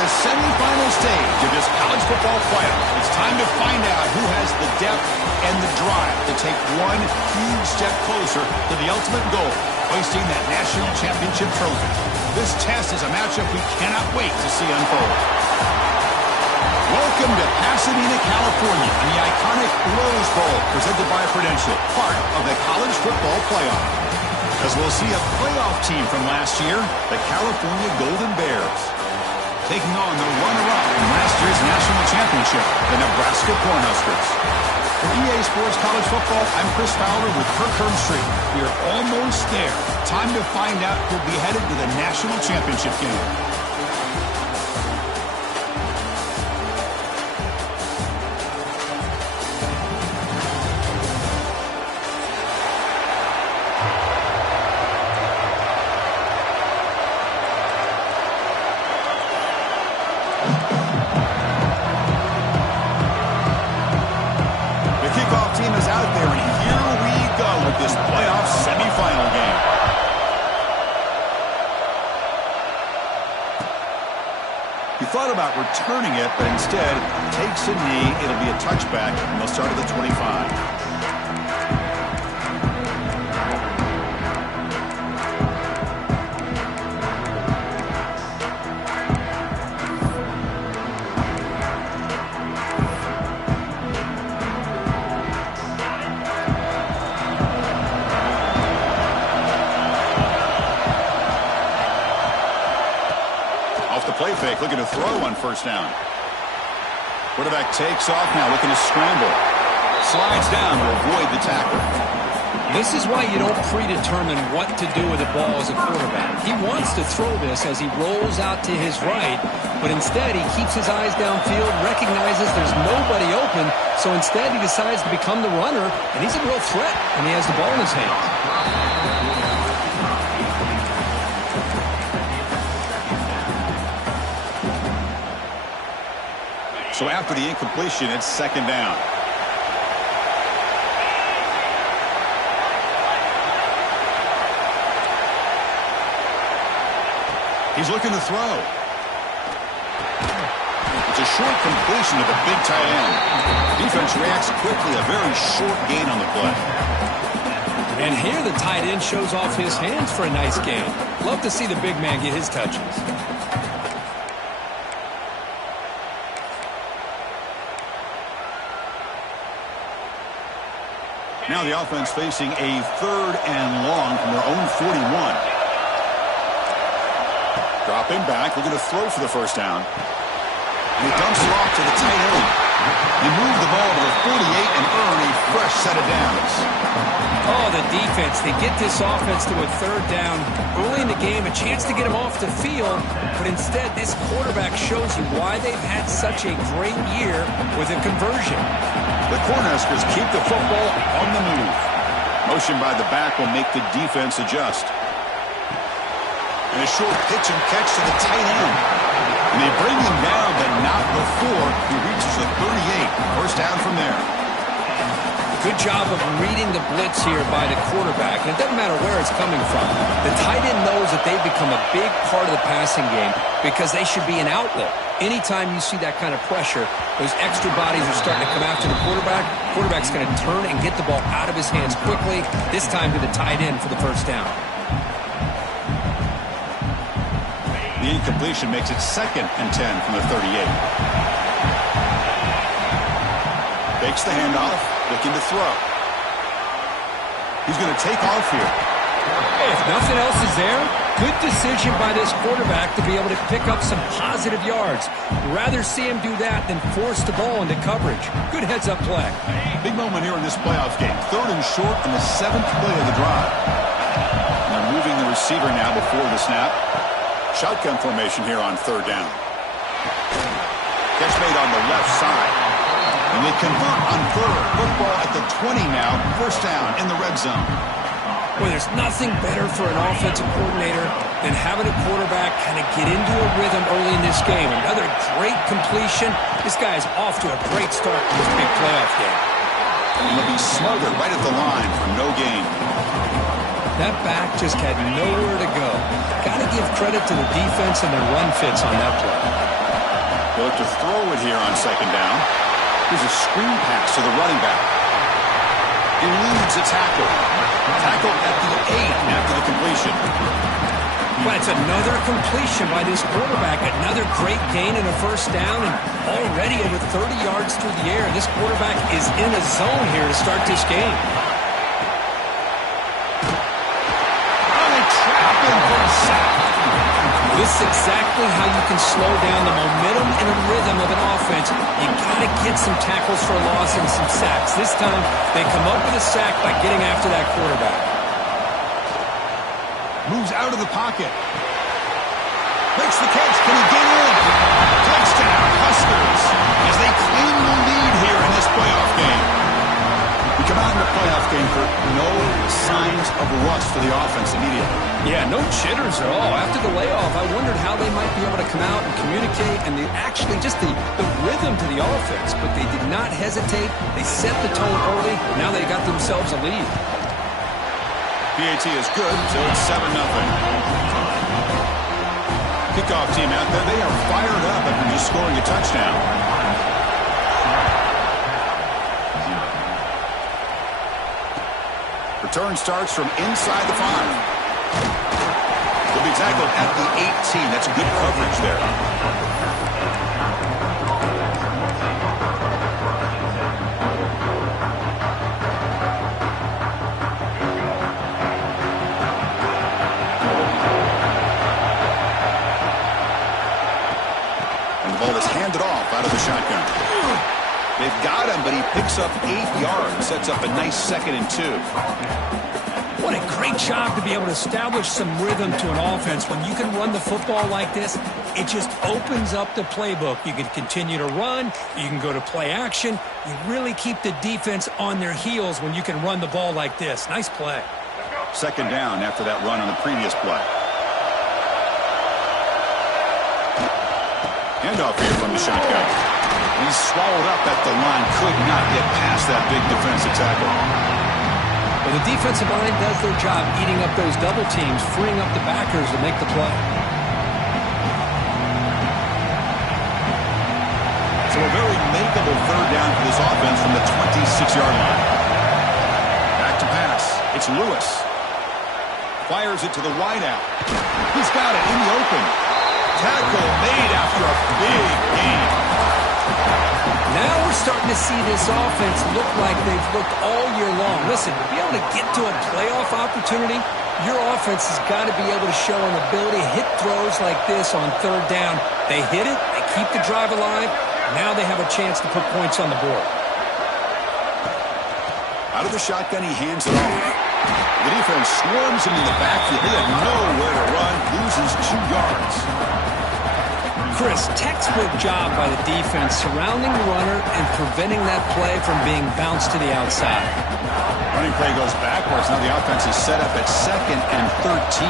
the semifinal stage of this college football playoff. It's time to find out who has the depth and the drive to take one huge step closer to the ultimate goal, hoisting that national championship trophy. This test is a matchup we cannot wait to see unfold. Welcome to Pasadena, California, and the iconic Rose Bowl, presented by Prudential, part of the college football playoff. As we'll see a playoff team from last year, the California Golden Bears, taking on the runner-up in last year's national championship, the Nebraska Cornhuskers. For EA Sports College Football, I'm Chris Fowler with Kirk Herbstreit. We are almost there. Time to find out who'll be headed to the national championship game. Thought about returning it, but instead takes a knee. It'll be a touchback, and they'll start at the 25. Play fake, looking to throw on first down. Quarterback takes off now, looking to scramble. Slides down to avoid the tackle. This is why you don't predetermine what to do with the ball as a quarterback. He wants to throw this as he rolls out to his right, but instead he keeps his eyes downfield, recognizes there's nobody open, so instead he decides to become the runner, and he's a real threat when he has the ball in his hands. So after the incompletion, it's second down. He's looking to throw. It's a short completion to the big tight end. Defense reacts quickly, a very short gain on the play. And here the tight end shows off his hands for a nice gain. Love to see the big man get his touches. Now the offense facing a 3rd and long from their own 41. Dropping back, looking to throw for the first down. And he dumps it off to the tight end. You move the ball to the 48 and earn a fresh set of downs. Oh, the defense. They get this offense to a 3rd down. Early in the game, a chance to get him off the field. But instead, this quarterback shows you why they've had such a great year with a conversion. The Cornhuskers keep the football on the move. Motion by the back will make the defense adjust. And a short pitch and catch to the tight end. And they bring him down, but not before he reaches the 38. First down from there. Good job of reading the blitz here by the quarterback. And it doesn't matter where it's coming from. The tight end knows that they've become a big part of the passing game because they should be an outlet. Anytime you see that kind of pressure, those extra bodies are starting to come after the quarterback. Quarterback's going to turn and get the ball out of his hands quickly, this time to the tight end for the first down. The incompletion makes it 2nd and 10 from the 38. Takes the handoff, looking to throw. He's going to take off here. If nothing else is there, good decision by this quarterback to be able to pick up some positive yards. Rather see him do that than force the ball into coverage. Good heads-up play. Big moment here in this playoff game. 3rd and short in the 7th play of the drive. And they're moving the receiver now before the snap. Shotgun formation here on 3rd down. Catch made on the left side. And they convert on 3rd. Football at the 20 now. First down in the red zone. Well, there's nothing better for an offensive coordinator than having a quarterback kind of get into a rhythm early in this game. Another great completion. This guy is off to a great start in this big playoff game. And he'll be smothered right at the line for no gain. That back just had nowhere to go. Got to give credit to the defense and their run fits on that play. They look to throw it here on second down. Here's a screen pass to the running back. Eludes a tackle. Tackle at the 8 after the completion. Well, it's another completion by this quarterback. Another great gain and a first down, and already over 30 yards through the air. This quarterback is in a zone here to start this game. This is exactly how you can slow down the momentum and a rhythm of an offense. You got to get some tackles for a loss and some sacks. This time, they come up with a sack by getting after that quarterback. Moves out of the pocket. Makes the catch. Can he get in? Touchdown, Huskers, as they claim the lead here in this playoff game. We come out in the playoff game for no signs of rust for the offense immediately. Yeah, no jitters at all. After the layoff, I wondered how they might be able to come out and communicate and actually just the rhythm to the offense. But they did not hesitate. They set the tone early. Now they got themselves a lead. PAT is good, so it's 7-0. Kickoff team out there. They are fired up after just scoring a touchdown. Return starts from inside the 5. Will be tackled at the 18. That's good coverage there. And the ball is handed off out of the shotgun. They've got him, but he picks up 8 yards. Sets up a nice 2nd and 2. What a great job to be able to establish some rhythm to an offense. When you can run the football like this, it just opens up the playbook. You can continue to run. You can go to play action. You really keep the defense on their heels when you can run the ball like this. Nice play. 2nd down after that run on the previous play. Handoff here from the shotgun. He's swallowed up at the line. Could not get past that big defensive tackle. Well, the defensive line does their job eating up those double teams, freeing up the backers to make the play. So a very makeable 3rd down for this offense from the 26-yard line. Back to pass. It's Lewis. Fires it to the wideout. He's got it in the open. Tackle made after a big gain. Now we're starting to see this offense look like they've looked all year long. Listen, to be able to get to a playoff opportunity, your offense has got to be able to show an ability to hit throws like this on 3rd down. They hit it, they keep the drive alive. Now they have a chance to put points on the board. Out of the shotgun, he hands it off. The defense swarms him in the backfield. He had nowhere to run, loses 2 yards. Chris, textbook job by the defense surrounding the runner and preventing that play from being bounced to the outside. Running play goes backwards. Now the offense is set up at 2nd and 13.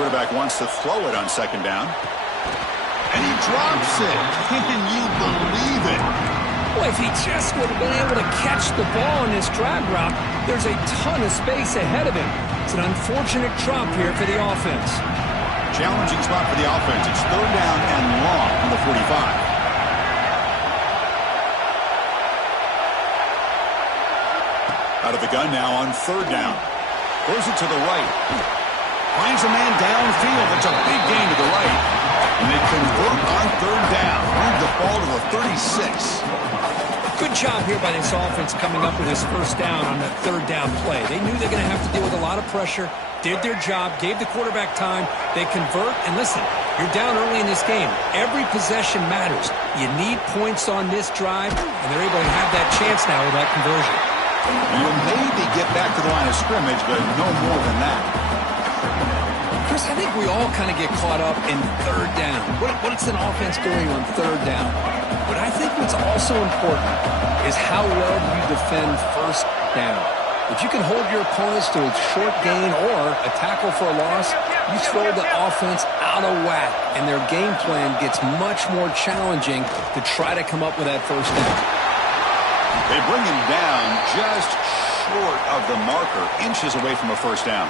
Quarterback wants to throw it on 2nd down. And he drops it. Can you believe it? Well, if he just would have been able to catch the ball on this drag route, there's a ton of space ahead of him. It's an unfortunate drop here for the offense. Challenging spot for the offense. It's 3rd down and long from the 45. Out of the gun now on 3rd down. Throws it to the right. Finds a man downfield. It's a big gain to the right. And they convert on 3rd down. Move the ball to the 36. Good job here by this offense coming up with his first down on that 3rd down play. They knew they're going to have to deal with a lot of pressure, did their job, gave the quarterback time. They convert, and listen, you're down early in this game. Every possession matters. You need points on this drive, and they're able to have that chance now with that conversion. You'll maybe get back to the line of scrimmage, but no more than that. Chris, I think we all kind of get caught up in 3rd down. What's an offense doing on 3rd down? But I think what's also important is how well you defend 1st down. If you can hold your opponents to a short gain or a tackle for a loss, you throw the offense out of whack, and their game plan gets much more challenging to try to come up with that 1st down. They bring him down just short of the marker, inches away from a 1st down.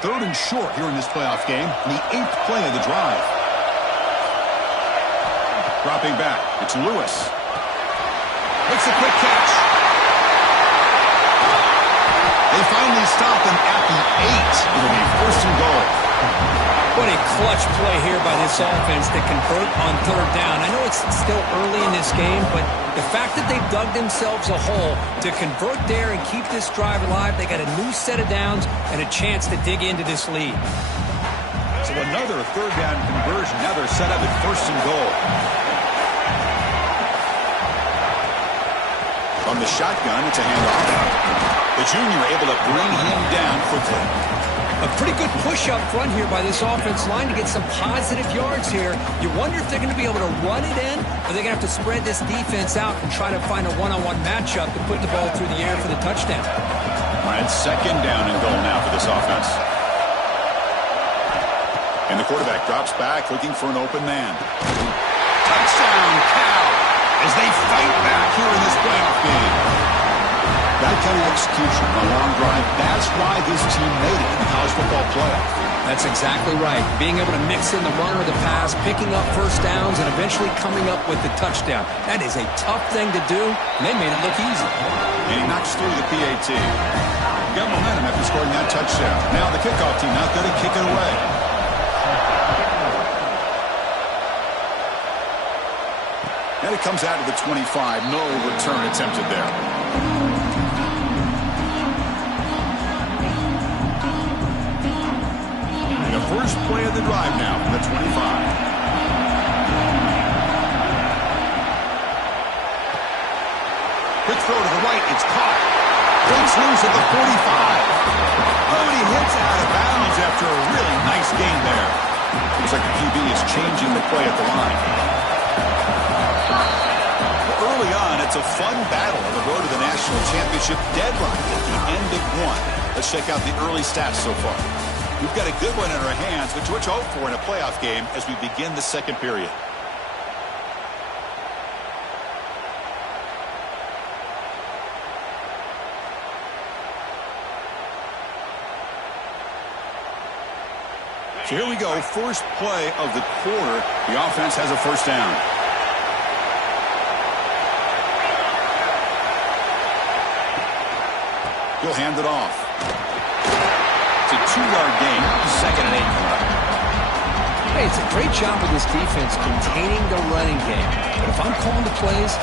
3rd and short here in this playoff game, the 8th play of the drive. Dropping back, it's Lewis. Makes a quick catch. They finally stop him at the 8. It'll be 1st and goal. What a clutch play here by this offense to convert on 3rd down. I know it's still early in this game, but the fact that they've dug themselves a hole to convert there and keep this drive alive, they got a new set of downs and a chance to dig into this lead. So another 3rd down conversion. Now they're set up at 1st and goal. From the shotgun, it's a handoff. The junior able to bring him down quickly. A pretty good push up front here by this offense line to get some positive yards here. You wonder if they're going to be able to run it in, or they're going to have to spread this defense out and try to find a one-on-one matchup to put the ball through the air for the touchdown. All right, 2nd down and goal now for this offense. And the quarterback drops back looking for an open man. Touchdown, Cal, as they fight back here in this playoff game. That kind of execution on a long drive, that's why this team made it in the college football playoff. That's exactly right. Being able to mix in the run or the pass, picking up 1st downs, and eventually coming up with the touchdown. That is a tough thing to do, and they made it look easy. And he knocks through the PAT. Got momentum after scoring that touchdown. Now the kickoff team out there to kick it away. And it comes out to the 25. No return attempted there. First play of the drive now from the 25. Quick throw to the right. It's caught. Breaks loose at the 45. Oh, and he hits out of bounds after a really nice gain there. Looks like the QB is changing the play at the line. Early on, it's a fun battle on the road to the national championship deadline at the end of 1. Let's check out the early stats so far. We've got a good one in our hands, which we're hope for in a playoff game as we begin the 2nd period. So here we go, first play of the quarter. The offense has a 1st down. He'll hand it off. It's a 2-yard gain, 2nd and 8 coming up. Hey, it's a great job of this defense containing the running game. But if I'm calling the plays,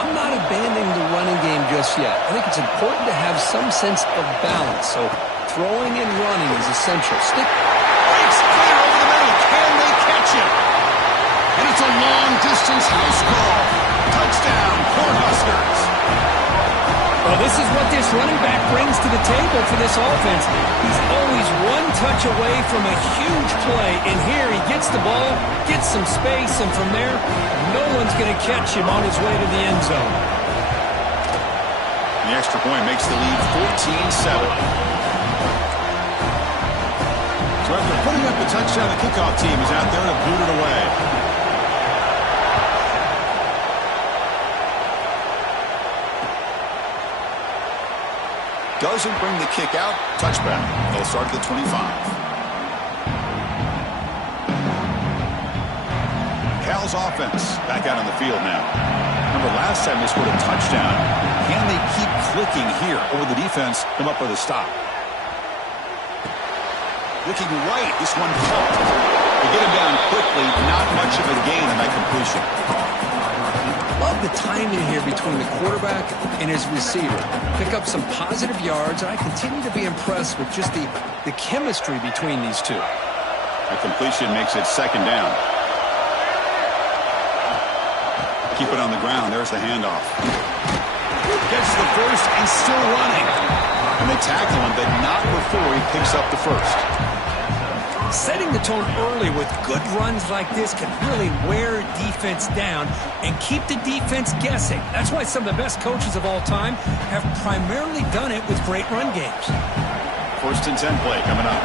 I'm not abandoning the running game just yet. I think it's important to have some sense of balance. So throwing and running is essential. Stick. Breaks clear over the middle. Can they catch him? And it's a long-distance house call. Touchdown, Cornhuskers. Well, this is what this running back brings to the table for this offense. He's always one touch away from a huge play. And here he gets the ball, gets some space, and from there, no one's going to catch him on his way to the end zone. The extra point makes the lead 14-7. So after putting up the touchdown, the kickoff team is out there to boot it away. Doesn't bring the kick out. Touchback. They'll start at the 25. Cal's offense back out on the field now. Remember last time they scored a touchdown. Can they keep clicking here over the defense? Come up with a stop. Looking right. This one caught. They get him down quickly. Not much of a gain on that completion. Love the timing here between the quarterback and his receiver. Pick up some positive yards, and I continue to be impressed with just the chemistry between these two. That completion makes it 2nd down. Keep it on the ground. There's the handoff. Gets the first and still running. And they tackle him, but not before he picks up the first. Setting the tone early with good runs like this can really wear defense down and keep the defense guessing. That's why some of the best coaches of all time have primarily done it with great run games. 1st and 10 play coming up.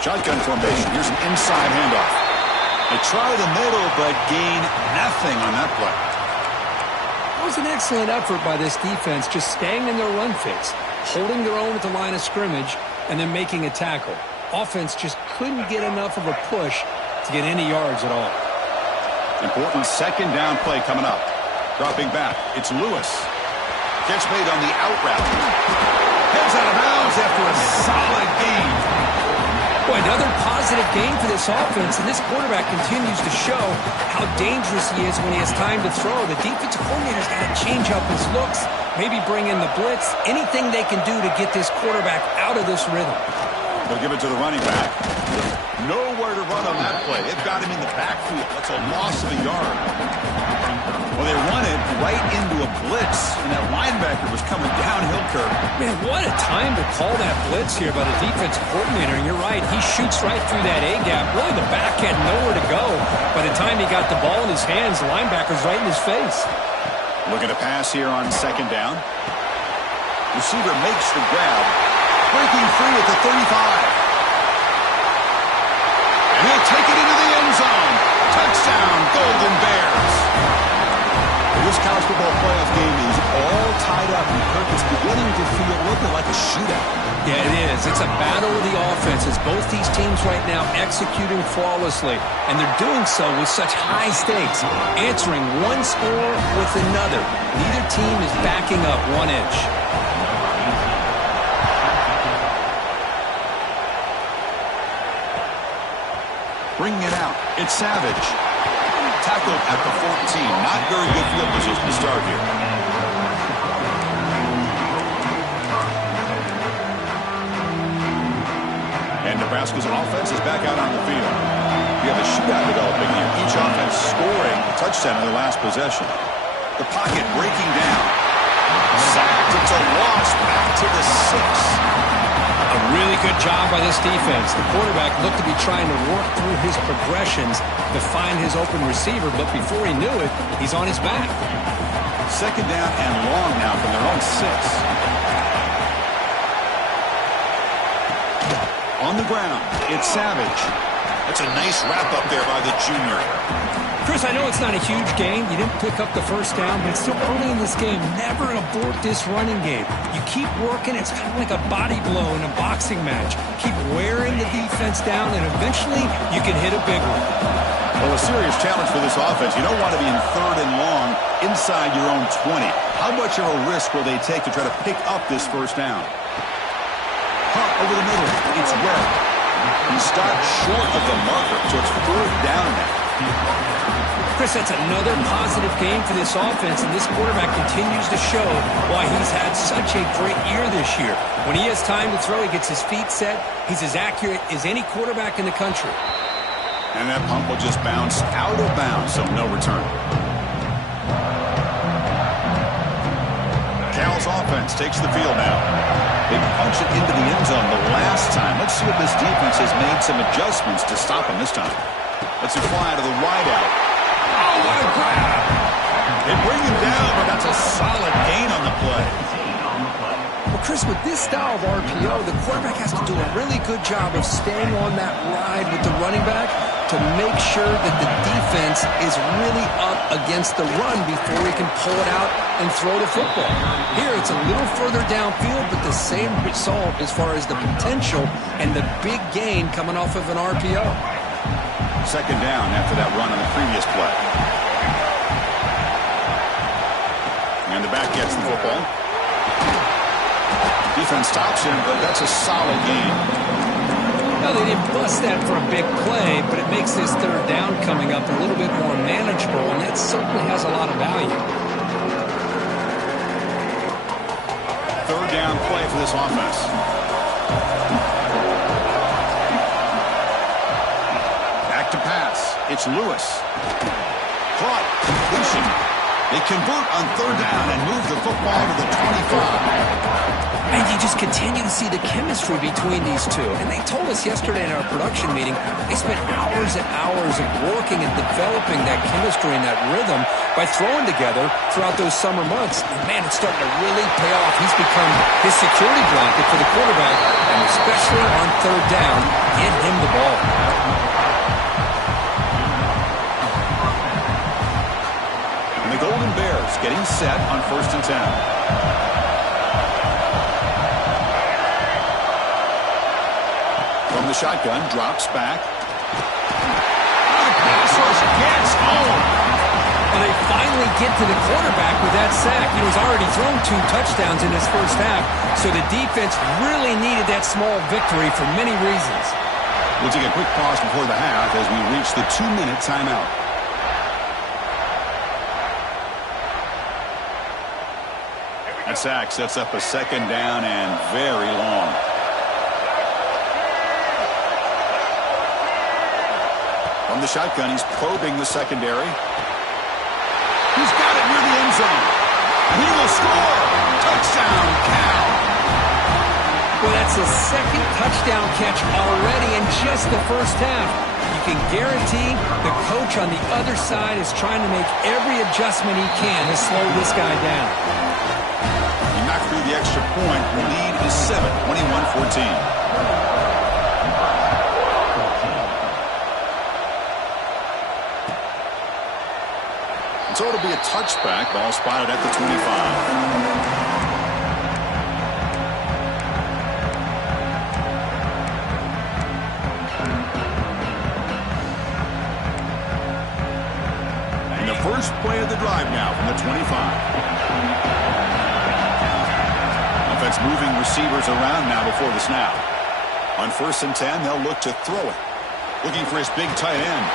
Shotgun formation. Here's an inside handoff. They try the middle, but gain nothing on that play. It was an excellent effort by this defense, just staying in their run fits, holding their own at the line of scrimmage, and then making a tackle. Offense just couldn't get enough of a push to get any yards at all. Important second down play coming up. Dropping back, it's Lewis. Catch made on the out route. Heads out of bounds after a solid gain. Boy, another positive gain for this offense, and this quarterback continues to show how dangerous he is when he has time to throw. The defensive coordinator's got to change up his looks, maybe bring in the blitz, anything they can do to get this quarterback out of this rhythm. They'll give it to the running back. Nowhere to run on that play. They've got him in the backfield. That's a loss of a yard. Well, they run it right into a blitz, and that linebacker was coming downhill, Kirk. Man, what a time to call that blitz here by the defensive coordinator. And you're right, he shoots right through that A-gap. Really, the back had nowhere to go. By the time he got the ball in his hands, the linebacker's right in his face. Look at a pass here on second down. Receiver makes the grab. Breaking free at the 35. And he'll take it into the end zone. Touchdown, Golden Bears. This college football playoff game is all tied up, and Kirk is beginning to feel a little bit like a shootout. Yeah, it is. It's a battle of the offenses. Both these teams right now executing flawlessly, and they're doing so with such high stakes, answering one score with another. Neither team is backing up 1 inch. Bringing it out, it's Savage. Tackled at the 14. Not very good field position to start here. And Nebraska's offense is back out on the field. We have a shootout developing here. Each offense scoring a touchdown in their last possession. The pocket breaking down. Sacked. It's a loss back to the 6. A really good job by this defense. The quarterback looked to be trying to work through his progressions to find his open receiver, but before he knew it, he's on his back. Second down and long now from their own 6. On the ground, it's Savage. That's a nice wrap up there by the junior. Chris, I know it's not a huge gain. You didn't pick up the first down, but it's still early in this game. Never abort this running game. You keep working. It's kind of like a body blow in a boxing match. Keep wearing the defense down, and eventually you can hit a big one. Well, a serious challenge for this offense. You don't want to be in third and long inside your own 20. How much of a risk will they take to try to pick up this first down? Punt over the middle. It's Webb. He stopped short of the marker, so it's fourth down now. Chris, that's another positive game for this offense, and this quarterback continues to show why he's had such a great year this year. When he has time to throw, he gets his feet set. He's as accurate as any quarterback in the country. And that punt will just bounce out of bounds, so no return. Cal's offense takes the field now. They punch it into the end zone the last time. Let's see if this defense has made some adjustments to stop him this time. Let's fly to the wideout. Oh, what a grab! They bring him down, but that's a solid gain on the play. Well, Chris, with this style of RPO, the quarterback has to do a really good job of staying on that ride with the running back to make sure that the defense is really up against the run before he can pull it out and throw the football. Here, it's a little further downfield, but the same result as far as the potential and the big gain coming off of an RPO. Second down after that run on the previous play. And the back gets the football. Defense stops him, but that's a solid gain. Now, they didn't bust that for a big play, but it makes this third down coming up a little bit more manageable, and that certainly has a lot of value. Third down play for this offense. Back to pass. It's Lewis. Caught. Completion. They convert on third down and move the football to the 25. And you just continue to see the chemistry between these two. And they told us yesterday in our production meeting, they spent hours and hours of working and developing that chemistry and that rhythm by throwing together throughout those summer months. And man, it's starting to really pay off. He's become his security blanket for the quarterback, and especially on third down, get him the ball. And the Golden Bears offense getting set on 1st and 10. From the shotgun, drops back. The pass rush gets home. Well, they finally get to the quarterback with that sack. He was already thrown 2 touchdowns in his first half, so the defense really needed that small victory for many reasons. We'll take a quick pause before the half as we reach the 2-minute timeout. That sack sets up a 2nd down and very long. From the shotgun, he's probing the secondary. He's got it near the end zone. And he will score. Touchdown, Cal. Well, that's his 2nd touchdown catch already in just the first half. You can guarantee the coach on the other side is trying to make every adjustment he can to slow this guy down. He knocked through the extra point. The lead is 7, 21-14. So it'll be a touchback. Ball spotted at the 25. And the first play of the drive now from the 25. Offense moving receivers around now before the snap. On 1st and 10, they'll look to throw it. Looking for his big tight end.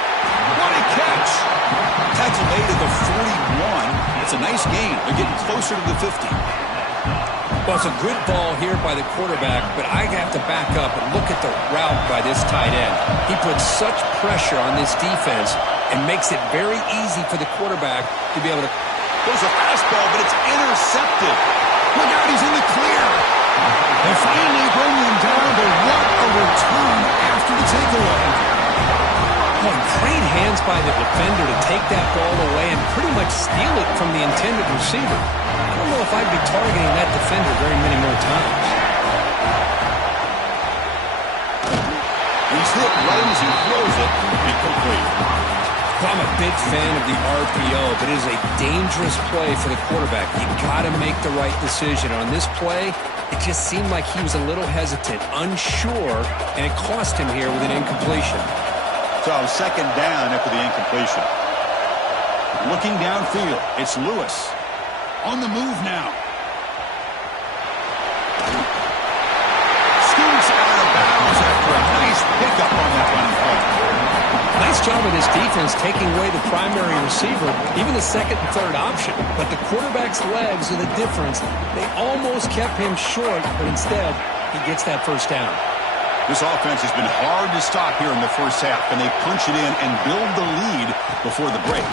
What a catch! Tackle made at the 41. It's a nice gain. They're getting closer to the 50. Well, it's a good ball here by the quarterback, but I have to back up and look at the route by this tight end. He puts such pressure on this defense and makes it very easy for the quarterback to be able to... There's a fastball, but it's intercepted. Look out, he's in the clear. They finally bring him down, but what a return after the takeaway. Oh, great hands by the defender to take that ball away and pretty much steal it from the intended receiver. I don't know if I'd be targeting that defender very many more times. He's hit right as he throws it. Incomplete. Well, I'm a big fan of the RPO, but it is a dangerous play for the quarterback. You got to make the right decision. On this play, it just seemed like he was a little hesitant, unsure, and it cost him here with an incompletion. So 2nd down after the incompletion. Looking downfield, it's Lewis. On the move now. Scoots out of bounds after a nice pickup on that running play. Nice job of this defense taking away the primary receiver, even the 2nd and 3rd option. But the quarterback's legs are the difference. They almost kept him short, but instead, he gets that 1st down. This offense has been hard to stop here in the first half, and they punch it in and build the lead before the break.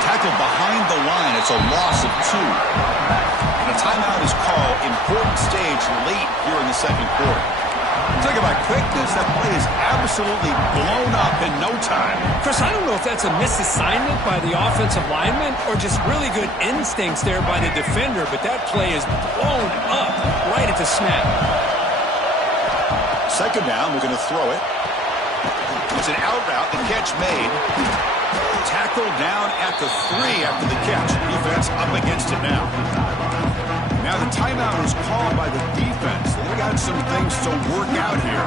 Tackled behind the line. It's a loss of 2. And a timeout is called. Important stage late here in the 2nd quarter. Talk about quickness. That play is absolutely blown up in no time. Chris, I don't know if that's a misassignment by the offensive lineman or just really good instincts there by the defender, but that play is blown up right at the snap. 2nd down, we're going to throw it. It's an out route, the catch made. Tackle down at the 3 after the catch. Defense up against it now. Now the timeout is called by the defense. They've got some things to work out here.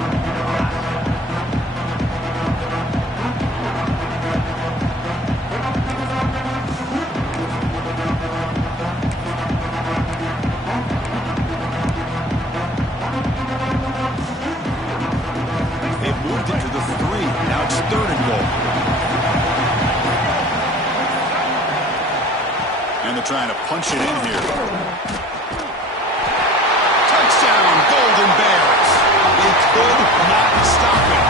Moved it to the 3. Now it's 3rd and goal. And they're trying to punch it in here. Touchdown, Golden Bears. They could not stop it.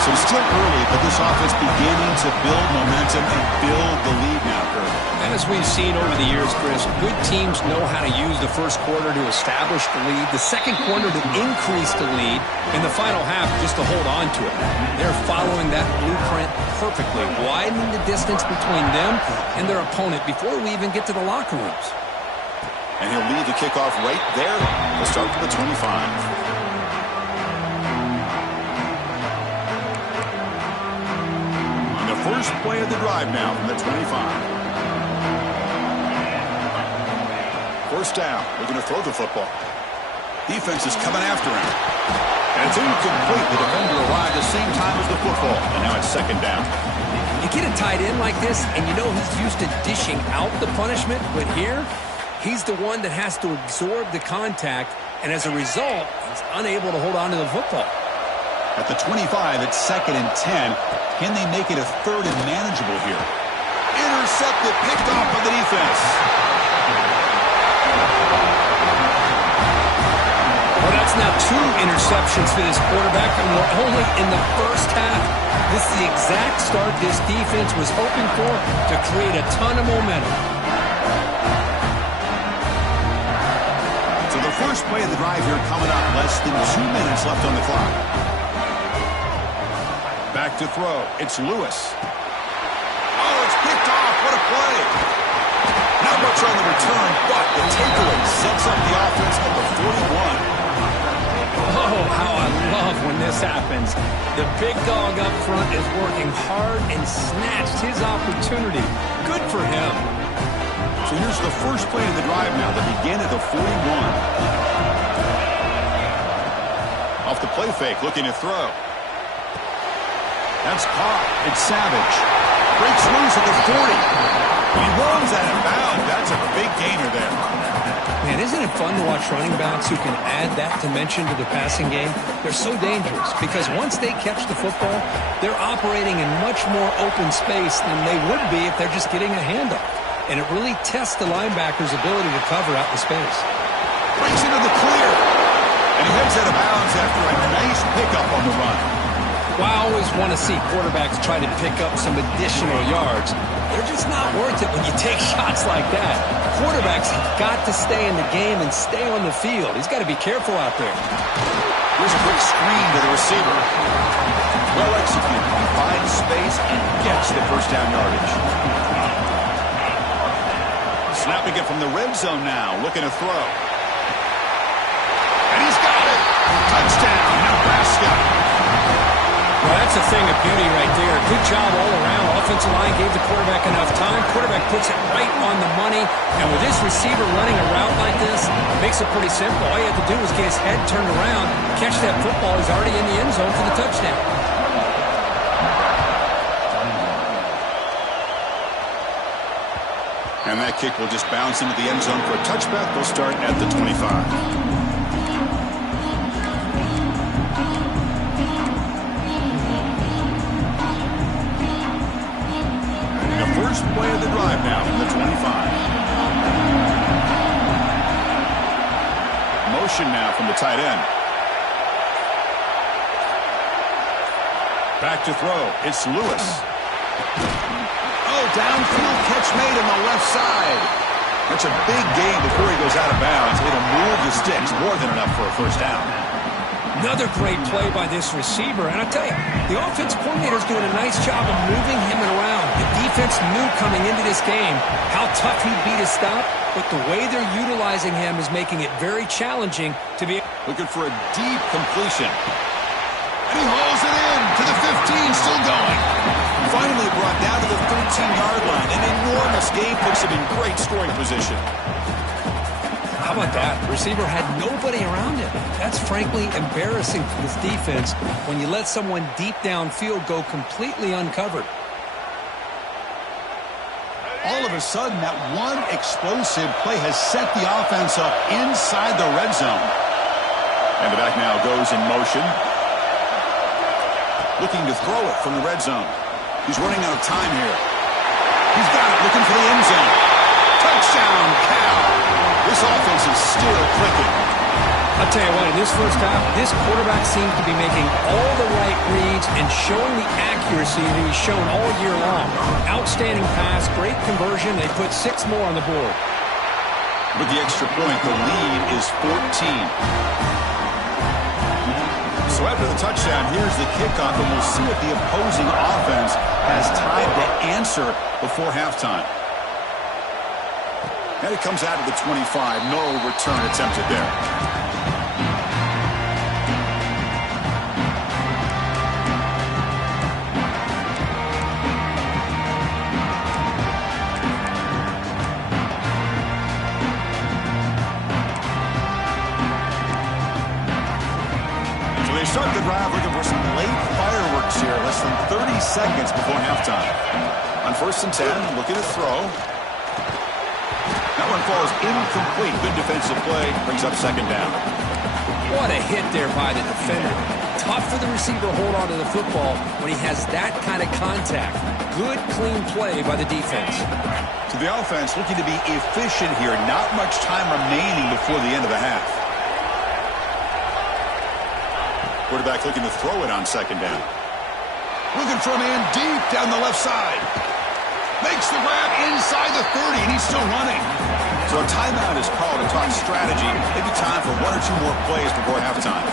So it's still early, but this offense beginning to build momentum and build the lead now, Kurt. As we've seen over the years, Chris, good teams know how to use the first quarter to establish the lead, the 2nd quarter to increase the lead, and the final half just to hold on to it. They're following that blueprint perfectly, widening the distance between them and their opponent before we even get to the locker rooms. And he'll lead the kickoff right there. We'll start with the 25. First play of the drive now from the 25. First down. They're going to throw the football. Defense is coming after him. And it's incomplete. The defender arrived the same time as the football. And now it's second down. You get a tight end like this, and you know he's used to dishing out the punishment. But here, he's the one that has to absorb the contact. And as a result, he's unable to hold on to the football. At the 25, it's second and 10. Can they make it a third and manageable here? Intercepted, picked off by the defense. Well, that's now 2 interceptions for this quarterback, and we're only in the first half. This is the exact start this defense was hoping for to create a ton of momentum. So the first play of the drive here coming up. Less than 2 minutes left on the clock. Back to throw. It's Lewis. Oh, it's picked off. What a play. Not much on the return, but the takeaway sets up the offense at the 41. Oh, how I love when this happens. The big dog up front is working hard and snatched his opportunity. Good for him. So here's the first play of the drive now. They begin at the 41. Off the play fake, looking to throw. That's caught. It's Savage. Breaks loose at the 40. He runs out of bounds. That's a big gainer there. Man, isn't it fun to watch running backs who can add that dimension to the passing game? They're so dangerous because once they catch the football, they're operating in much more open space than they would be if they're just getting a handoff. And it really tests the linebacker's ability to cover out the space. Breaks into the clear. And he heads out of bounds after a nice pickup on the run. Well, I always want to see quarterbacks try to pick up some additional yards. They're just not worth it when you take shots like that. Quarterbacks have got to stay in the game and stay on the field. He's got to be careful out there. Here's a quick screen to the receiver. Well executed. He finds space and gets the first down yardage. Snapping it from the red zone now. Looking to throw. And he's got it. Touchdown, Nebraska. Well, that's a thing of beauty right there. Good job all around. Offensive line gave the quarterback enough time. Quarterback puts it right on the money. And with this receiver running a route like this, it makes it pretty simple. All you have to do is get his head turned around, catch that football. He's already in the end zone for the touchdown. And that kick will just bounce into the end zone for a touchback. They'll start at the 25. First play of the drive now from the 25. Motion now from the tight end. Back to throw. It's Lewis. Oh, downfield catch made on the left side. That's a big gain before he goes out of bounds. It'll move the sticks more than enough for a first down. Another great play by this receiver. And I tell you, the offense coordinator's doing a nice job of moving him around. The defense knew coming into this game how tough he'd be to stop, but the way they're utilizing him is making it very challenging to be. Looking for a deep completion. And he hauls it in to the 15, still going. Finally brought down to the 13-yard line. An enormous gain puts him in great scoring position. How about that? The receiver had nobody around him. That's frankly embarrassing for this defense when you let someone deep downfield go completely uncovered. All of a sudden, that one explosive play has set the offense up inside the red zone. And the back now goes in motion. Looking to throw it from the red zone. He's running out of time here. He's got it, looking for the end zone. Touchdown, Cal. This offense is still clicking. I'll tell you what, in this first half, this quarterback seems to be making all the right reads and showing the accuracy that he's shown all year long. Outstanding pass, great conversion. They put 6 more on the board. With the extra point, the lead is 14. So after the touchdown, here's the kickoff, and we'll see if the opposing offense has time to answer before halftime. And it comes out of the 25. No return attempted there. They start the drive looking for some late fireworks here, less than 30 seconds before halftime. On 1st and 10, looking to throw. That one falls incomplete. Good defensive play. Brings up 2nd down. What a hit there by the defender. Tough for the receiver to hold on to the football when he has that kind of contact. Good, clean play by the defense. So the offense looking to be efficient here. Not much time remaining before the end of the half. Quarterback looking to throw it on 2nd down. Looking for a man deep down the left side. Makes the grab inside the 30, and he's still running. So a timeout is called to talk strategy. Maybe time for 1 or 2 more plays before halftime.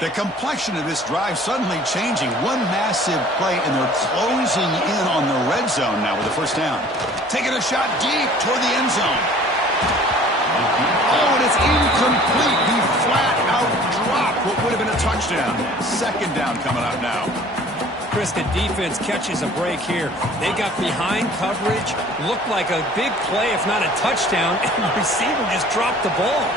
The complexion of this drive suddenly changing. One massive play, and they're closing in on the red zone now with the 1st down. Taking a shot deep toward the end zone. Oh, and it's incomplete. He flat out dropped what would have been a touchdown. 2nd down coming up now. Chris, the defense catches a break here. They got behind coverage. Looked like a big play, if not a touchdown, and the receiver just dropped the ball.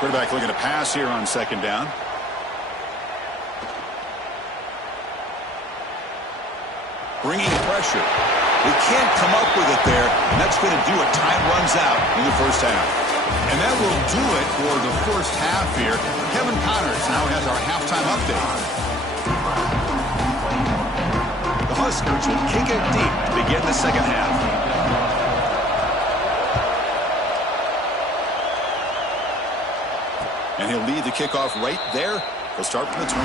Quarterback looking to pass here on 2nd down. Bringing pressure. We can't come up with it there, and that's going to do it. Time runs out in the 1st half. And that will do it for the 1st half here. Kevin Connors now has our halftime update. The Huskers will kick it deep to begin the 2nd half. And he'll lead the kickoff right there. He'll start from the 25.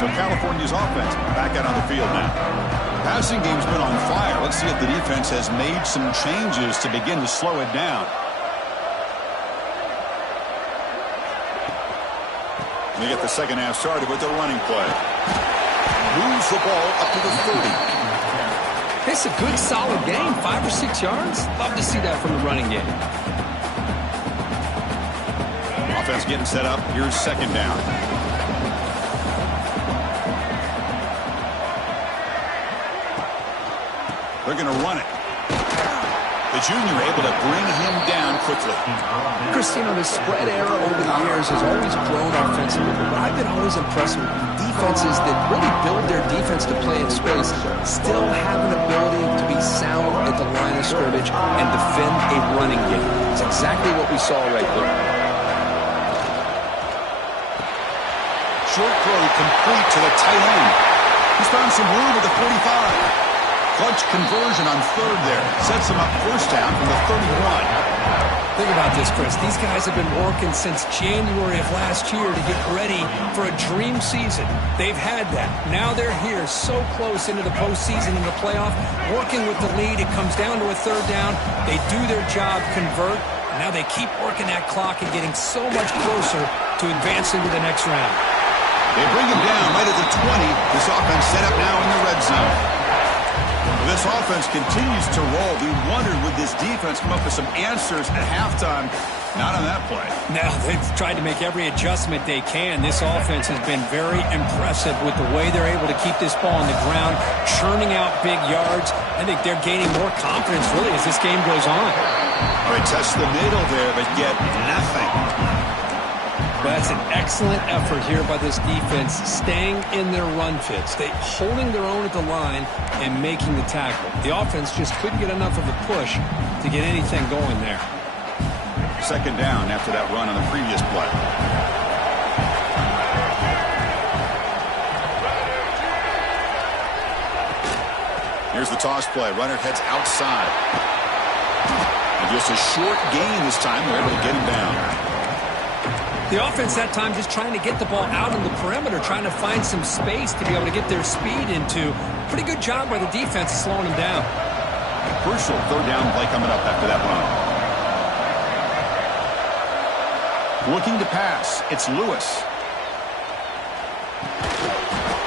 So California's offense back out on the field now. Passing game's been on fire. Let's see if the defense has made some changes to begin to slow it down. They get the 2nd half started with the running play. Moves the ball up to the 30. It's a good, solid game. 5 or 6 yards. Love to see that from the running game. Offense getting set up. Here's 2nd down. They're going to run it. The junior able to bring him down quickly. Christine, the spread era over the years has always grown offensively, but I've been always impressed with defenses that really build their defense to play in space, still have an ability to be sound at the line of scrimmage and defend a running game. It's exactly what we saw right there. Short throw complete to the tight end. He's found some room at the 45. Clutch conversion on 3rd there. Sets him up 1st down from the 31. Think about this, Chris. These guys have been working since January of last year to get ready for a dream season. They've had that. Now they're here so close into the postseason and the playoff, working with the lead. It comes down to a 3rd down. They do their job, convert. Now they keep working that clock and getting so much closer to advancing to the next round. They bring him down right at the 20. This offense set up now in the red zone. This offense continues to roll. We wondered, would this defense come up with some answers at halftime? Not on that play. No, they've tried to make every adjustment they can. This offense has been very impressive with the way they're able to keep this ball on the ground, churning out big yards. I think they're gaining more confidence, really, as this game goes on. All right, test the middle there, but yet nothing. That's an excellent effort here by this defense, staying in their run fits. They holding their own at the line and making the tackle. The offense just couldn't get enough of a push to get anything going there. 2nd down after that run on the previous play. Here's the toss play. Runner heads outside. And just a short gain this time. They're able to get him down. The offense that time just trying to get the ball out on the perimeter, trying to find some space to be able to get their speed into. Pretty good job by the defense slowing them down. Crucial third down play coming up after that run. Looking to pass. It's Lewis.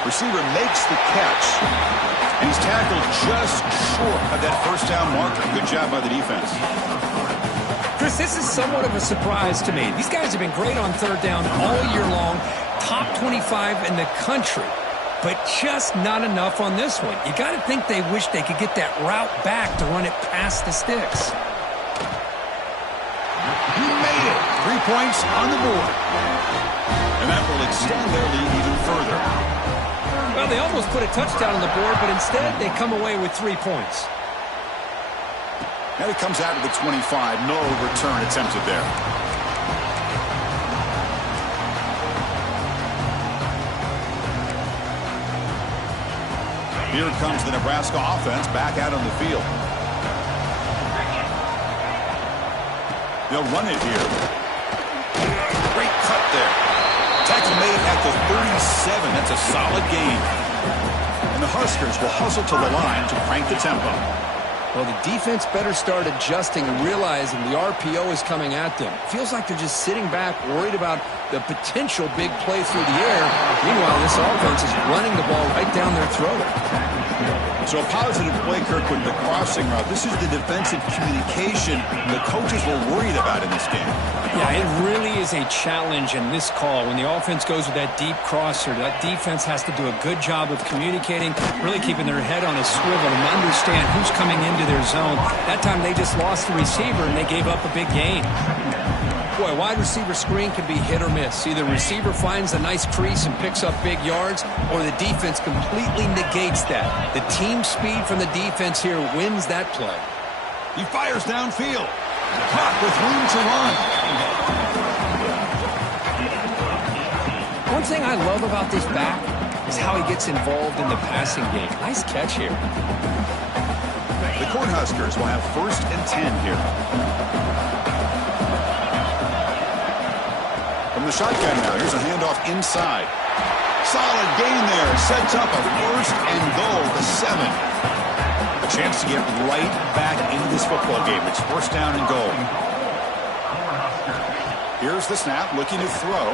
Receiver makes the catch. And he's tackled just short of that first down marker. Good job by the defense. Chris, this is somewhat of a surprise to me. These guys have been great on third down all year long. Top 25 in the country. But just not enough on this one. You got to think they wish they could get that route back to run it past the sticks. He made it. 3 points on the board. And that will extend their lead even further. Well, they almost put a touchdown on the board, but instead they come away with 3 points. Now he comes out of the 25. No return attempted there. Here comes the Nebraska offense back out on the field. They'll run it here. Great cut there. Tackle made at the 37. That's a solid gain. And the Huskers will hustle to the line to crank the tempo. Well, the defense better start adjusting and realizing the RPO is coming at them. Feels like they're just sitting back, worried about the potential big play through the air. Meanwhile, this offense is running the ball right down their throat. So a positive play, Kirk, with the crossing route. This is the defensive communication the coaches were worried about in this game. Yeah, it really is a challenge in this call. When the offense goes with that deep crosser, that defense has to do a good job of communicating, really keeping their head on a swivel and understand who's coming into their zone. That time they just lost the receiver and they gave up a big gain. Boy, a wide receiver screen can be hit or miss. Either receiver finds a nice crease and picks up big yards, or the defense completely negates that. The team speed from the defense here wins that play. He fires downfield. Caught with room to run. One thing I love about this back is how he gets involved in the passing game. Nice catch here. The Cornhuskers will have 1st and 10 here. From the shotgun now, here's a handoff inside. Solid gain there. Sets up a 1st and goal to 7. A chance to get right back into this football game. It's 1st down and goal. Here's the snap, looking to throw.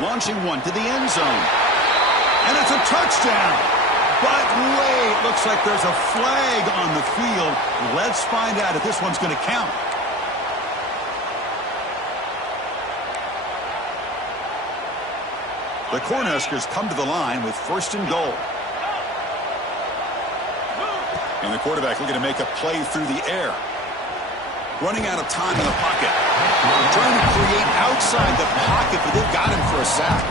Launching one to the end zone. And it's a touchdown. But wait, looks like there's a flag on the field. Let's find out if this one's going to count. The Cornhuskers come to the line with 1st and goal. And the quarterback looking to make a play through the air. Running out of time in the pocket. Trying to create outside the pocket, but they've got him for a sack.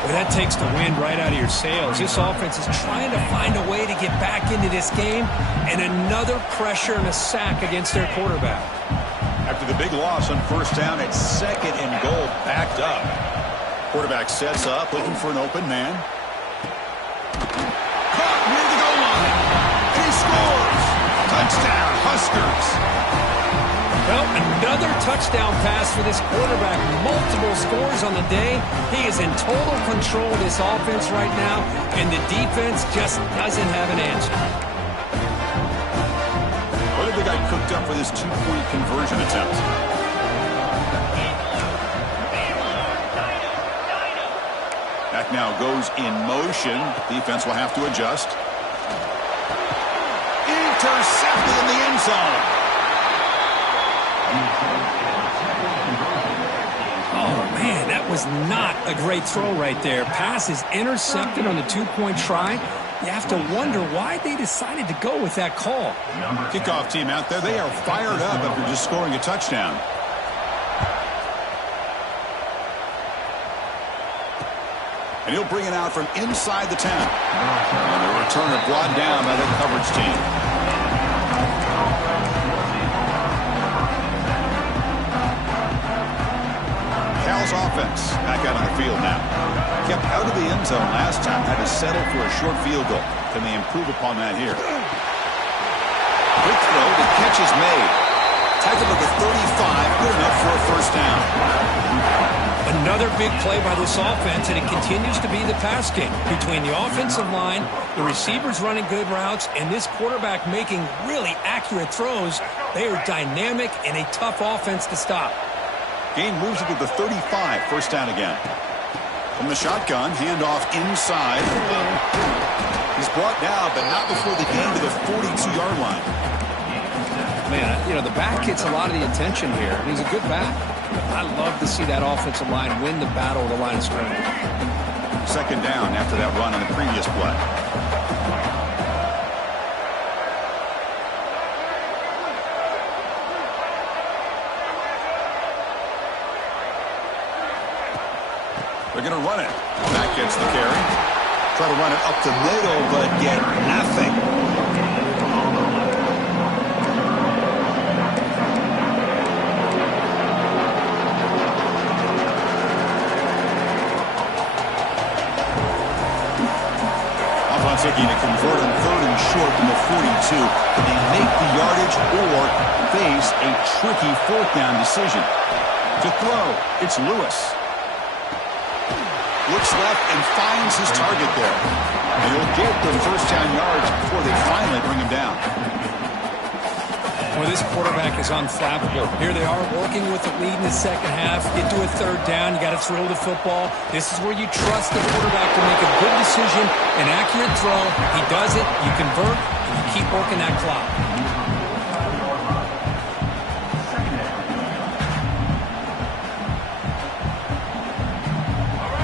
Well, that takes the wind right out of your sails. This offense is trying to find a way to get back into this game, and another pressure and a sack against their quarterback. After the big loss on 1st down, it's 2nd and goal, backed up. Quarterback sets up, looking for an open man. Caught near the goal line. And he scores. Touchdown, Huskers. Well, another touchdown pass for this quarterback. Multiple scores on the day. He is in total control of this offense right now, and the defense just doesn't have an answer. What have they got cooked up for this 2-point conversion attempt? Back now goes in motion. Defense will have to adjust. Intercepted in the end zone. Oh, man, that was not a great throw right there. Pass is intercepted on the 2-point try. You have to wonder why they decided to go with that call. Kickoff team out there, they are fired up after just scoring a touchdown. And he'll bring it out from inside the 10. And the returner brought down by the coverage team. Cal's offense back out on the field now. Kept out of the end zone last time, had to settle for a short field goal. Can they improve upon that here? Quick throw, the catch is made. Tackled at the 35, good enough for a 1st down. Another big play by this offense, and it continues to be the pass game. Between the offensive line, the receivers running good routes, and this quarterback making really accurate throws, they are dynamic and a tough offense to stop. Gain moves it to the 35, first down again. From the shotgun, handoff inside. He's brought down, but not before the gain to the 42-yard line. Man, you know, the back gets a lot of the attention here. He's a good back. I love to see that offensive line win the battle of the line of scrimmage. Second down after that run on the previous play. They're going to run it. Back gets the carry. Try to run it up the middle, but get nothing. Offense looking to convert on third and short from the 42. Can they make the yardage or face a tricky fourth down decision? To throw, it's Lewis. Looks left and finds his target there. And he'll get the first down yards before they finally bring him down. Well, this quarterback is unflappable. Here they are working with the lead in the second half. Get to a third down. You got to throw the football. This is where you trust the quarterback to make a good decision, an accurate throw. He does it. You convert, and you keep working that clock.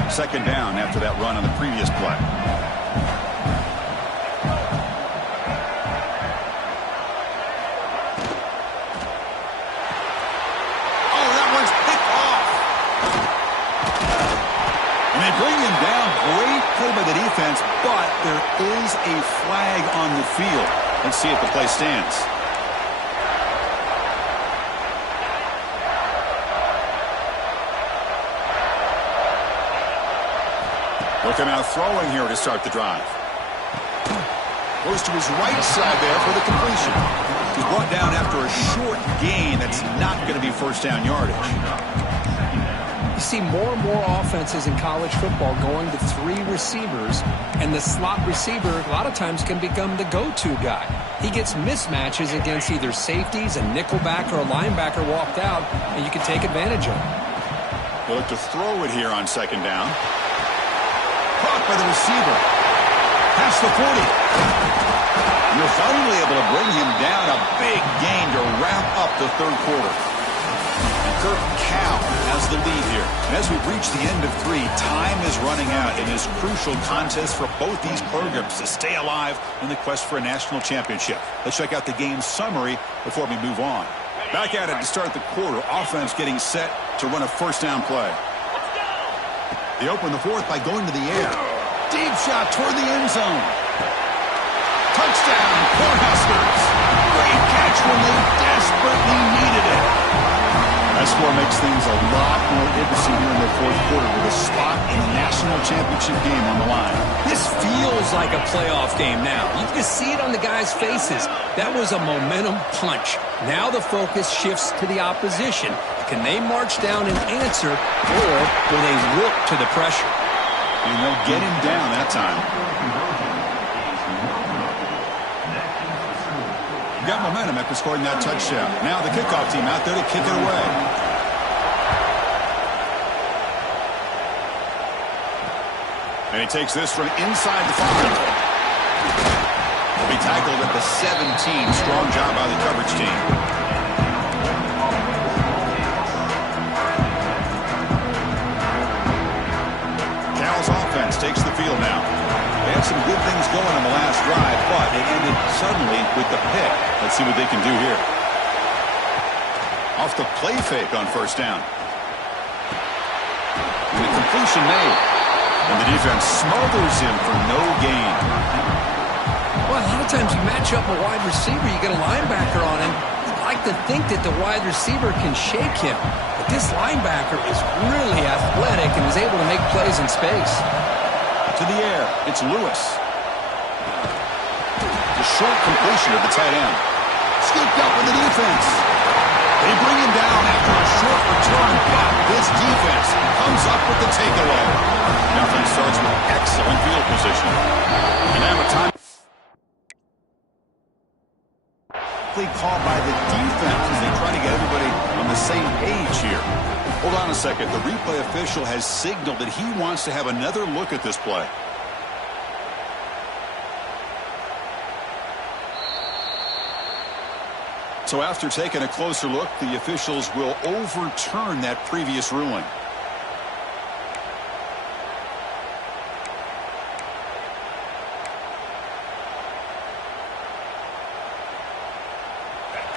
Second down after that run on the previous play. Oh, that one's picked off. And they bring him down. Great play by the defense, but there is a flag on the field. Let's see if the play stands. Looking out throwing here to start the drive. Goes to his right side there for the completion. He's brought down after a short gain that's not going to be first down yardage. You see more and more offenses in college football going to three receivers, and the slot receiver a lot of times can become the go-to guy. He gets mismatches against either safeties, a nickelback, or a linebacker walked out, and you can take advantage of it. They'll look to throw it here on second down. Caught by the receiver. Past the 40. And they're finally able to bring him down. A big gain to wrap up the third quarter. And Kirk Cal has the lead here. And as we reach the end of three, time is running out in this crucial contest for both these programs to stay alive in the quest for a national championship. Let's check out the game summary before we move on. Back at it to start the quarter. Offense getting set to run a first down play. They open the fourth by going to the air. Deep shot toward the end zone. Touchdown, Cornhuskers. Great catch when they desperately needed it. That score makes things a lot more interesting here in the fourth quarter with a spot in the national championship game on the line. This feels like a playoff game now. You can see it on the guys' faces. That was a momentum punch. Now the focus shifts to the opposition. Can they march down and answer, or will they look to the pressure? And they'll get him down that time. Got momentum after scoring that touchdown. Now the kickoff team out there to kick it away. And he takes this from inside the 5. He'll be tackled at the 17. Strong job by the coverage team. Cal's offense takes the field now. They had some good things going on the last drive, but it ended suddenly with the pick. Let's see what they can do here. Off the play fake on first down. And the completion made. And the defense smothers him for no gain. Well, a lot of times you match up a wide receiver, you get a linebacker on him. You'd like to think that the wide receiver can shake him. But this linebacker is really athletic and is able to make plays in space. To the air, it's Lewis. The short completion of the tight end. Scooped up with the defense. They bring him down after a short return, but this defense comes up with the takeaway. The offense starts with excellent field position. And now a time called by the defense as they try to get everybody on the same page here. Hold on a second. The replay official has signaled that he wants to have another look at this play. So after taking a closer look, the officials will overturn that previous ruling.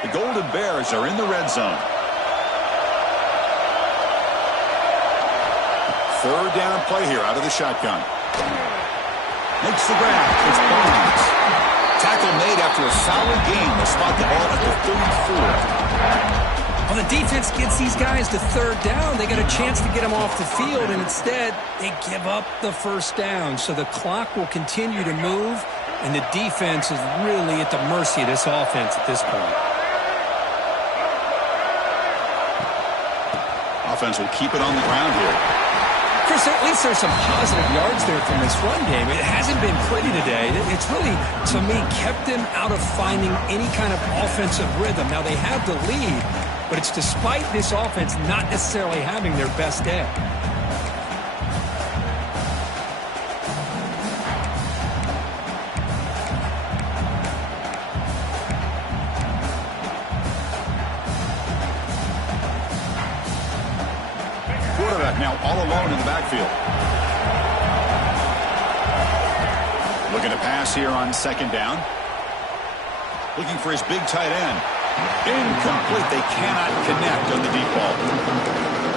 The Golden Bears are in the red zone. Third down play here out of the shotgun. Makes the grab. It's Barnes. Tackle made after a solid game. They'll spot the ball at the 34. Well, the defense gets these guys to third down. They got a chance to get them off the field, and instead they give up the first down. So the clock will continue to move, and the defense is really at the mercy of this offense at this point. Offense will keep it on the ground here. Chris, at least there's some positive yards there from this run game. It hasn't been pretty today. It's really, to me, kept them out of finding any kind of offensive rhythm. Now, they have the lead, but it's despite this offense not necessarily having their best day. Now all alone in the backfield. Looking to pass here on second down. Looking for his big tight end. Incomplete. They cannot connect on the deep ball.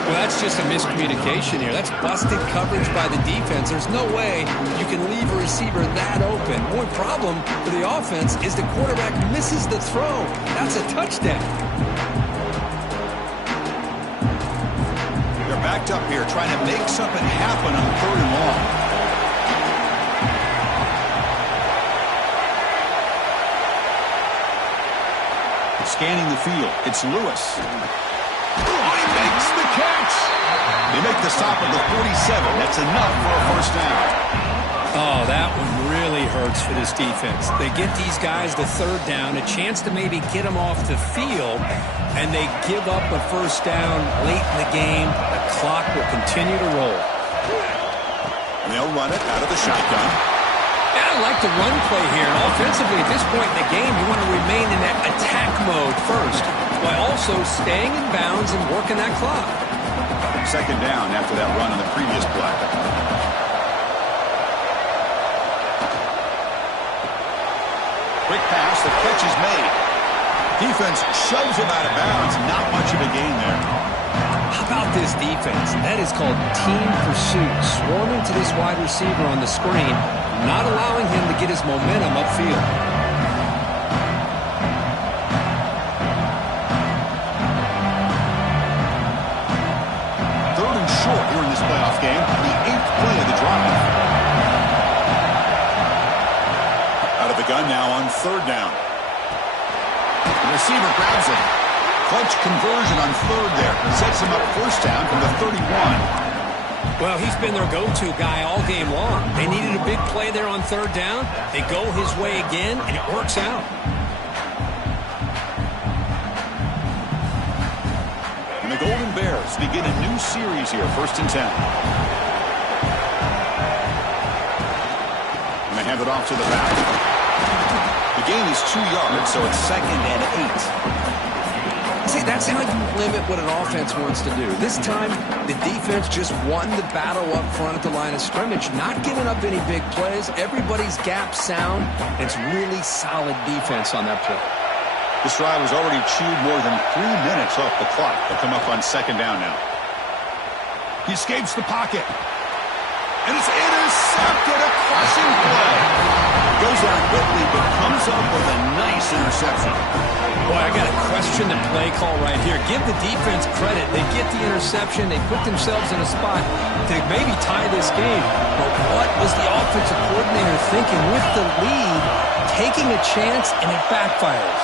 Well, that's just a miscommunication here. That's busted coverage by the defense. There's no way you can leave a receiver that open. One problem for the offense is the quarterback misses the throw. That's a touchdown. Backed up here, trying to make something happen on third and long. Scanning the field, it's Lewis. Oh, he makes the catch! They make the stop at the 47. That's enough for a first down. Oh, that one really hurts for this defense. They get these guys to third down, a chance to maybe get them off the field, and they give up a first down late in the game. The clock will continue to roll. And they'll run it out of the shotgun. Yeah, I like the run play here. And offensively, at this point in the game, you want to remain in that attack mode first, while also staying in bounds and working that clock. Second down after that run on the previous play. Quick pass, the catch is made. Defense shoves him out of bounds. Not much of a gain there. How about this defense? That is called team pursuit. Swarming to this wide receiver on the screen, not allowing him to get his momentum upfield. Third and short here in this playoff game. The 8th play of the drive. Out of the gun now on third down. The receiver grabs it. Clutch conversion on third there. Sets him up first down from the 31. Well, he's been their go-to guy all game long. They needed a big play there on third down. They go his way again, and it works out. And the Golden Bears begin a new series here, 1st and 10. And they hand it off to the back. The gain is 2 yards, so it's 2nd and 8. See, that's how you limit what an offense wants to do. This time, the defense just won the battle up front at the line of scrimmage, not giving up any big plays. Everybody's gap sound. It's really solid defense on that play. This drive has already chewed more than 3 minutes off the clock. They'll come up on second down now. He escapes the pocket. And it's intercepted. A crushing play. Goes out quickly, but comes up with a nice interception. Boy, I got to question the play call right here. Give the defense credit. They get the interception. They put themselves in a spot to maybe tie this game. But what was the offensive coordinator thinking with the lead, taking a chance, and it backfires?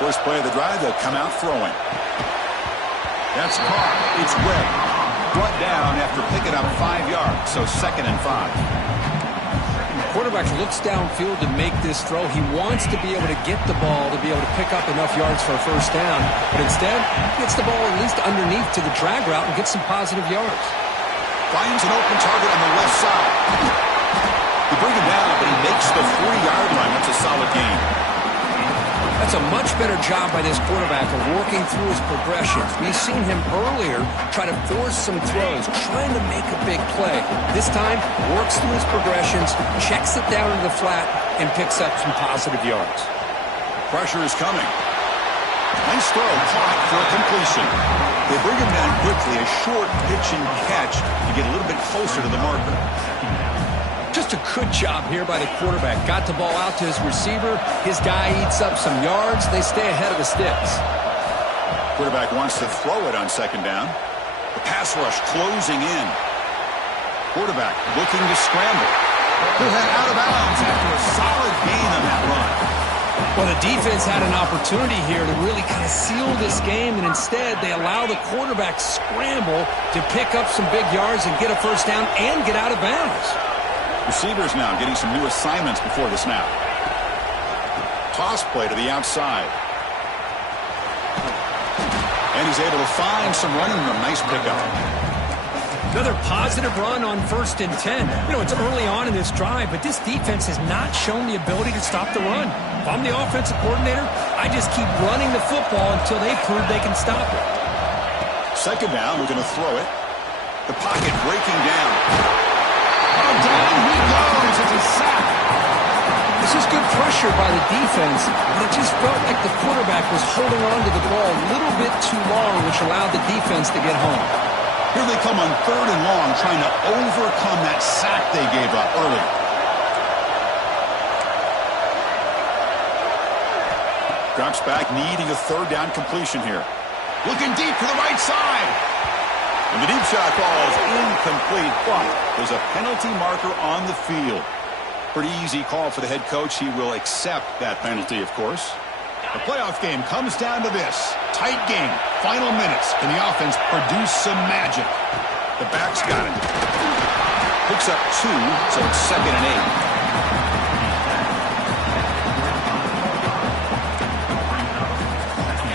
First play of the drive, they'll come out throwing. That's caught. It's Webb. Brought down after picking up 5 yards, so 2nd and 5. Quarterback looks downfield to make this throw. He wants to be able to get the ball to be able to pick up enough yards for a first down. But instead, he gets the ball at least underneath to the drag route and gets some positive yards. Finds an open target on the left side. They bring him down, but he makes the 3-yard line. That's a solid gain. That's a much better job by this quarterback of working through his progressions. We've seen him earlier try to force some throws, trying to make a big play. This time, works through his progressions, checks it down into the flat, and picks up some positive yards. Pressure is coming. Nice throw, caught for a completion. They bring him down quickly, a short pitch and catch to get a little bit closer to the marker. Just a good job here by the quarterback. Got the ball out to his receiver. His guy eats up some yards. They stay ahead of the sticks. Quarterback wants to throw it on 2nd down. The pass rush closing in. Quarterback looking to scramble. He'll head out of bounds after a solid gain on that run. Well, the defense had an opportunity here to really kind of seal this game, and instead they allow the quarterback scramble to pick up some big yards and get a first down and get out of bounds. Receivers now getting some new assignments before the snap. Toss play to the outside. And he's able to find some running room. Nice pickup. Another positive run on 1st and 10. You know, it's early on in this drive, but this defense has not shown the ability to stop the run. If I'm the offensive coordinator, I just keep running the football until they prove they can stop it. 2nd down, we're going to throw it. The pocket breaking down. Oh, down he goes. It's a sack. This is good pressure by the defense, but it just felt like the quarterback was holding on to the ball a little bit too long, which allowed the defense to get home. Here they come on 3rd and long, trying to overcome that sack they gave up early. Drops back, needing a 3rd down completion here. Looking deep to the right side. And the deep shot falls incomplete, but there's a penalty marker on the field. Pretty easy call for the head coach. He will accept that penalty, of course. The playoff game comes down to this. Tight game, final minutes. Can the offense produce some magic? The back's got it. Picks up 2, so it's 2nd and 8.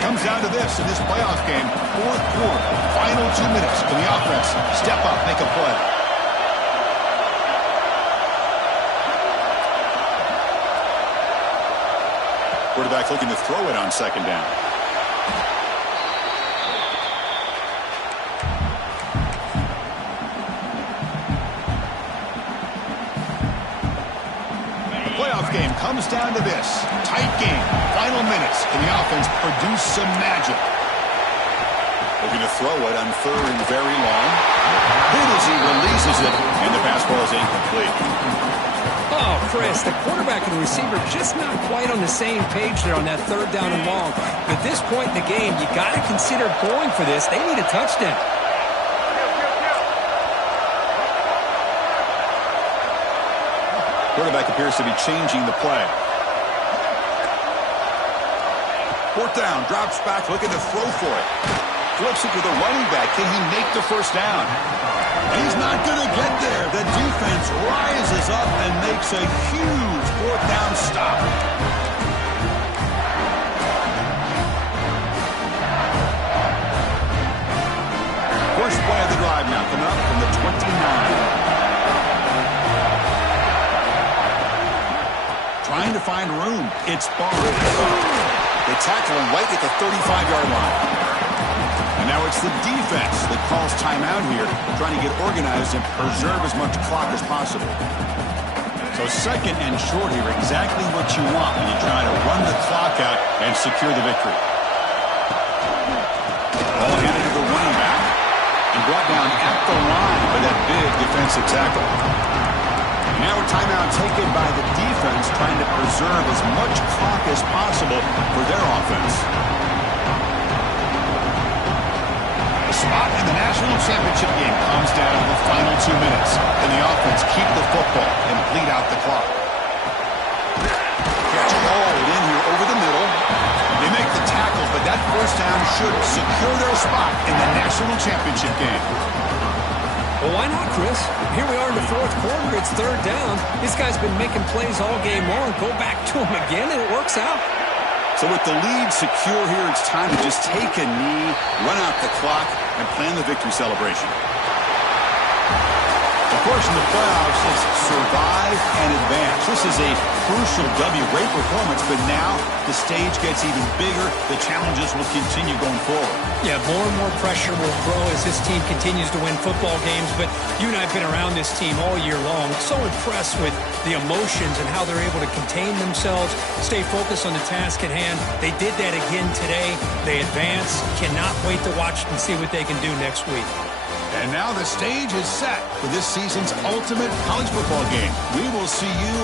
Comes down to this in this playoff game. 4th quarter, final 2 minutes. Can the offense step up, make a play? Quarterback looking to throw it on 2nd down. The playoff game comes down to this. Tight game, final minutes. Can the offense produce some magic? Looking to throw it on 3rd and very long. Good as he releases it, and the pass ball is incomplete. Oh, Chris, the quarterback and the receiver just not quite on the same page there on that 3rd down and long. At this point in the game, you got to consider going for this. They need a touchdown. Quarterback appears to be changing the play. 4th down, drops back, looking to throw for it. Flips it to the running back. Can he make the first down? He's not going to get there. The defense rises up and makes a huge 4th down stop. First play of the drive now, coming up from the 29. Trying to find room. It's Barr. They tackle him right at the 35-yard line. And now it's the defense that calls timeout here, trying to get organized and preserve as much clock as possible. So 2nd and short here, exactly what you want when you try to run the clock out and secure the victory. Ball handed to the running back and brought down at the line by that big defensive tackle. Now a timeout taken by the defense, trying to preserve as much clock as possible for their offense. Spot in the national championship game comes down to the final 2 minutes. Can the offense keep the football and bleed out the clock? Catch hauled in here over the middle. They make the should secure their spot in the national championship game. Well, why not, Chris? Here we are in the fourth quarter. It's third down. This guy's been making plays all game long. Go back to him again, and it works out. So with the lead secure here, it's time to just take a knee, run out the clock, and plan the victory celebration. Of course, in the playoffs, it's survive and advance. This is a crucial W. Great performance, but now the stage gets even bigger. The challenges will continue going forward. Yeah, more and more pressure will grow as this team continues to win football games. But you and I have been around this team all year long. So impressed with the emotions and how they're able to contain themselves, stay focused on the task at hand. They did that again today. They advance. Cannot wait to watch and see what they can do next week. And now the stage is set for this season's ultimate college football game. We will see you